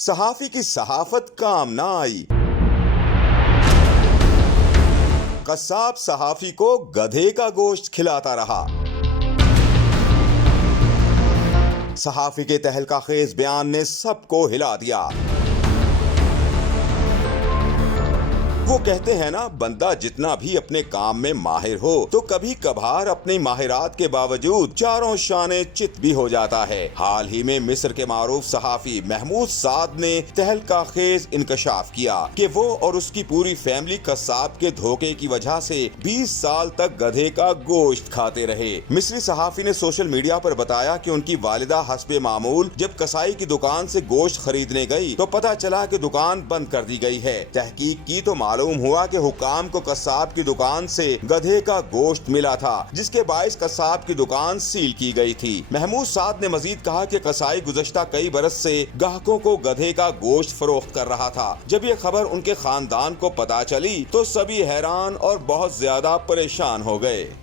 صحافی کی صحافت کام نہ آئی۔ قصاب صحافی کو گدھے کا گوشت کھلاتا رہا۔ صحافی کے تہلکہ خیز بیان نے سب کو ہلا دیا۔ وہ کہتے ہیں نا، بندہ جتنا بھی اپنے کام میں ماہر ہو تو کبھی کبھار اپنی ماہرات کے باوجود چاروں شانے چت بھی ہو جاتا ہے۔ حال ہی میں مصر کے معروف صحافی محمود سعد نے تہلکہ خیز انکشاف کیا کہ وہ اور اس کی پوری فیملی قصاب کے دھوکے کی وجہ سے 20 سال تک گدھے کا گوشت کھاتے رہے۔ مصری صحافی نے سوشل میڈیا پر بتایا کہ ان کی والدہ حسب معمول جب کسائی کی دکان سے گوشت خریدنے گئی تو پتہ چلا کہ دکان بند کر دی گئی ہے۔ تحقیق کی تو معلوم ہوا کہ حکام کو قصاب کی دکان سے گدھے کا گوشت ملا تھا، جس کے باعث قصاب کی دکان سیل کی گئی تھی۔ محمود سعد نے مزید کہا کہ قصائی گزشتہ کئی برس سے گاہکوں کو گدھے کا گوشت فروخت کر رہا تھا۔ جب یہ خبر ان کے خاندان کو پتہ چلی تو سبھی حیران اور بہت زیادہ پریشان ہو گئے۔